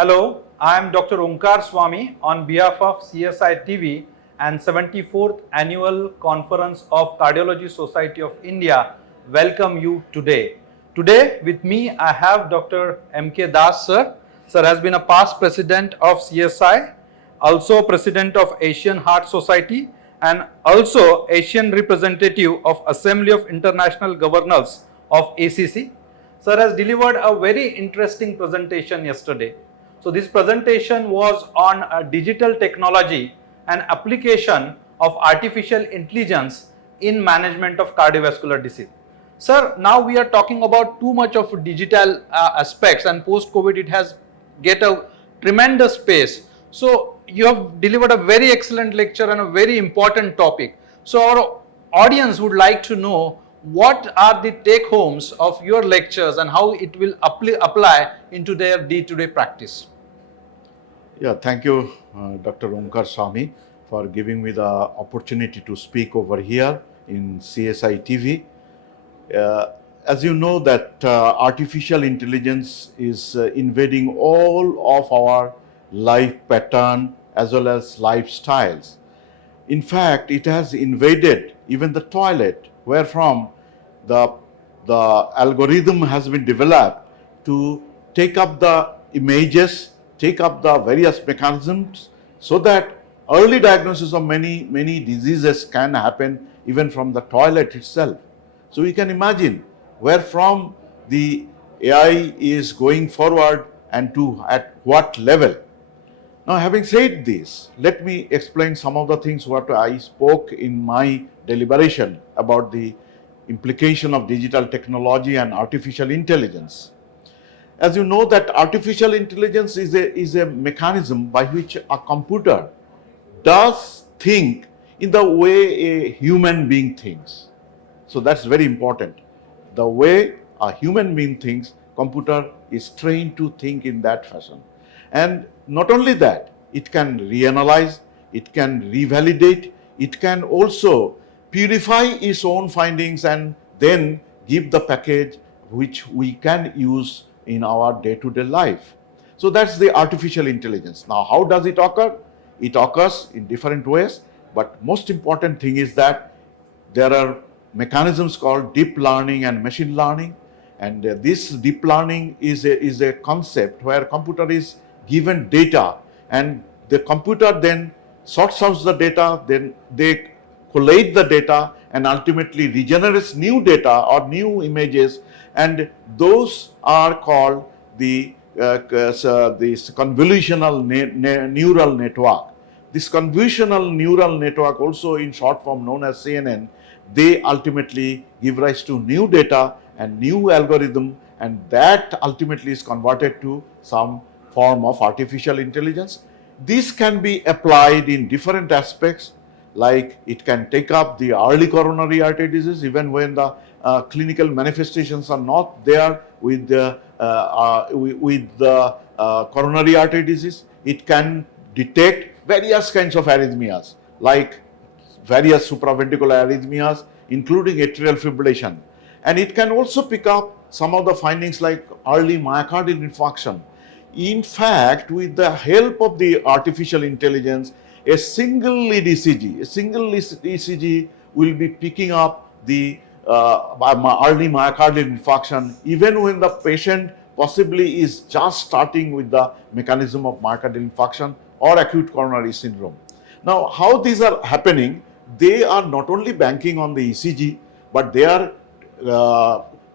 Hello, I am Dr. Omkar Swami on behalf of CSI TV and 74th Annual Conference of Cardiology Society of India. Welcome you today. Today with me I have Dr. M.K. Das sir. Sir has been a past president of CSI, also president of Asian Heart Society and also Asian representative of Assembly of International Governors of ACC. Sir has delivered a very interesting presentation yesterday. So this presentation was on digital technology and application of artificial intelligence in management of cardiovascular disease. Sir, now we are talking about too much of digital aspects, and post-COVID it has get a tremendous pace. So you have delivered a very excellent lecture on a very important topic. So our audience would like to know what are the take homes of your lectures and how it will apply into their day-to-day practice. Yeah, thank you, Dr. Omkar Swami, for giving me the opportunity to speak over here in CSI TV. As you know that artificial intelligence is invading all of our life pattern as well as lifestyles. In fact, it has invaded even the toilet, wherefrom the algorithm has been developed to take up the images, take up the various mechanisms so that early diagnosis of many diseases can happen even from the toilet itself. So we can imagine where from the AI is going forward and to at what level. Now, having said this, let me explain some of the things what I spoke in my deliberation about the implication of digital technology and artificial intelligence. As you know that artificial intelligence is a mechanism by which a computer does think in the way a human being thinks. So that's very important. The way a human being thinks, computer is trained to think in that fashion. And not only that, it can reanalyze, it can revalidate, it can also purify its own findings and then give the package which we can use in our day-to-day life. So that's the artificial intelligence. Now, how does it occur? It occurs in different ways, but most important thing is that there are mechanisms called deep learning and machine learning, and this deep learning is a concept where computer is given data and the computer then sorts out the data, then they collate the data and ultimately regenerates new data or new images, and those are called the this convolutional neural network. This convolutional neural network, also in short form known as CNN, they ultimately give rise to new data and new algorithm, and that ultimately is converted to some form of artificial intelligence. This can be applied in different aspects, like it can take up the early coronary artery disease even when the clinical manifestations are not there with the coronary artery disease. It can detect various kinds of arrhythmias like various supraventricular arrhythmias including atrial fibrillation, and it can also pick up some of the findings like early myocardial infarction. In fact, with the help of the artificial intelligence, a single lead ECG will be picking up the early myocardial infarction even when the patient possibly is just starting with the mechanism of myocardial infarction or acute coronary syndrome. Now, how these are happening? They are not only banking on the ECG, but they are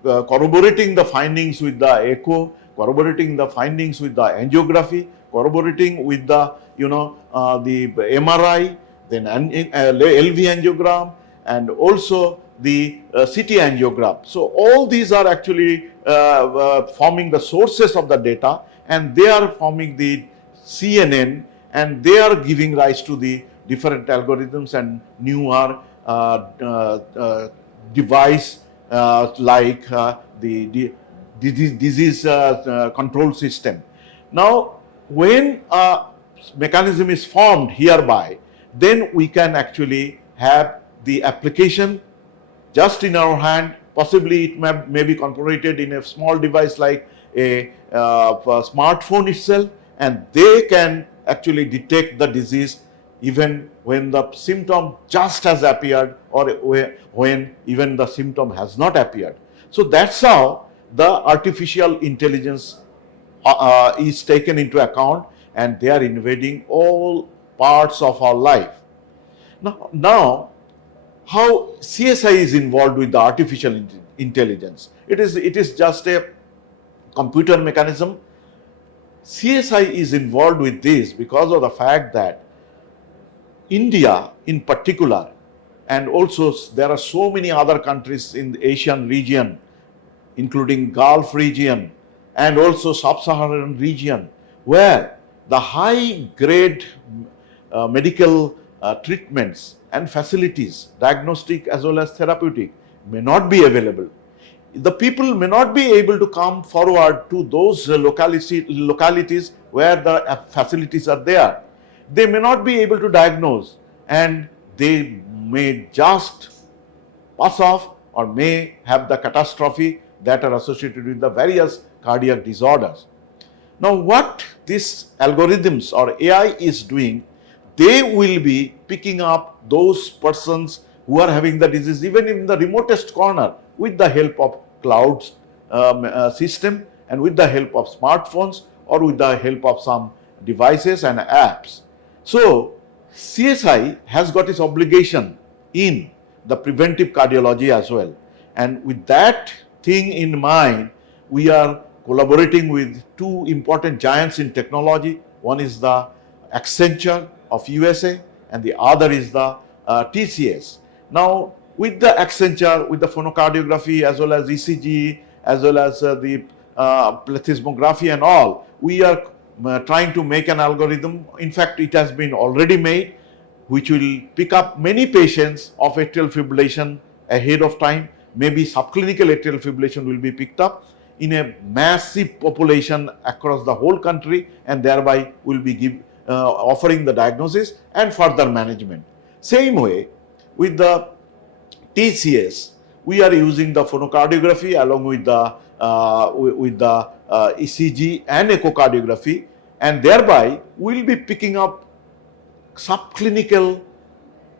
corroborating the findings with the echo, corroborating the findings with the angiography, corroborating with the the MRI, then LV angiogram, and also the CT angiogram. So all these are actually forming the sources of the data, and they are forming the CNN, and they are giving rise to the different algorithms and newer device like the disease control system. Now, when a mechanism is formed hereby, then we can actually have the application just in our hand. Possibly it may be incorporated in a small device like a smartphone itself, and they can actually detect the disease even when the symptom just has appeared or when even the symptom has not appeared. So that's how the artificial intelligence is taken into account, and they are invading all parts of our life. Now how CSI is involved with the artificial intelligence? It is just a computer mechanism. CSI is involved with this because of the fact that India in particular, and also there are so many other countries in the Asian region, including Gulf region and also sub-Saharan region, where the high grade medical treatments and facilities, diagnostic as well as therapeutic, may not be available. The people may not be able to come forward to those localities where the facilities are there. They may not be able to diagnose, and they may just pass off or may have the catastrophe that are associated with the various cardiac disorders. Now what these algorithms or AI is doing, they will be picking up those persons who are having the disease even in the remotest corner with the help of cloud system and with the help of smartphones or with the help of some devices and apps. So CSI has got its obligation in the preventive cardiology as well, and with that thing in mind, we are collaborating with two important giants in technology. One is the Accenture of USA and the other is the TCS. Now with the Accenture, with the phonocardiography as well as ECG as well as the plethysmography and all, we are trying to make an algorithm. In fact, it has been already made, which will pick up many patients of atrial fibrillation ahead of time. Maybe subclinical atrial fibrillation will be picked up in a massive population across the whole country, and thereby will be offering the diagnosis and further management. Same way with the TCS, we are using the phonocardiography along with the ECG and echocardiography, and thereby we will be picking up subclinical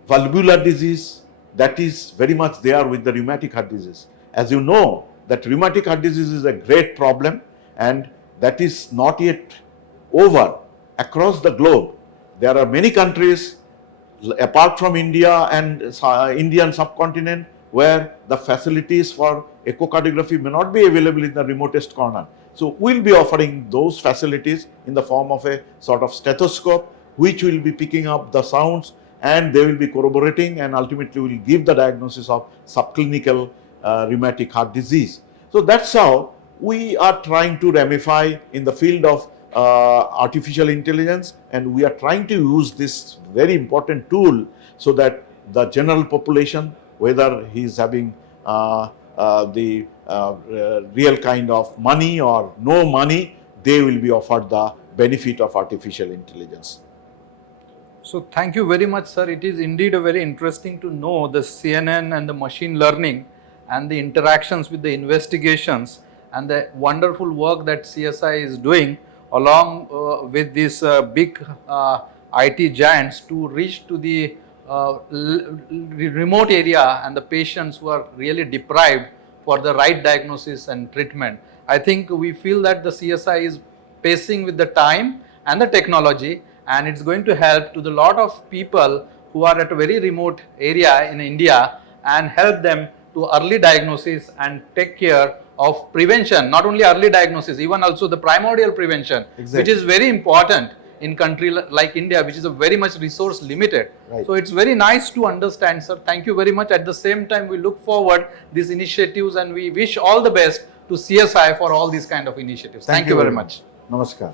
valvular disease that is very much there with the rheumatic heart disease. As you know, that rheumatic heart disease is a great problem, and that is not yet over across the globe. There are many countries apart from India and Indian subcontinent where the facilities for echocardiography may not be available in the remotest corner. So we will be offering those facilities in the form of a sort of stethoscope, which will be picking up the sounds, and they will be corroborating and ultimately will give the diagnosis of subclinical rheumatic heart disease. So that's how we are trying to ramify in the field of artificial intelligence, and we are trying to use this very important tool so that the general population, whether he is having the real kind of money or no money, they will be offered the benefit of artificial intelligence. So thank you very much, sir. It is indeed a very interesting to know the CNN and the machine learning and the interactions with the investigations and the wonderful work that CSI is doing along with these big IT giants to reach to the remote area and the patients who are really deprived for the right diagnosis and treatment. I think we feel that the CSI is pacing with the time and the technology, and it's going to help to the lot of people who are at a very remote area in India and help them to early diagnosis and take care of prevention, not only early diagnosis, even also the primordial prevention, which is very important in country like India, which is a very much resource limited. Right. So it's very nice to understand, sir. Thank you very much. At the same time, we look forward these initiatives and we wish all the best to CSI for all these kind of initiatives. Thank you very much. Namaskar.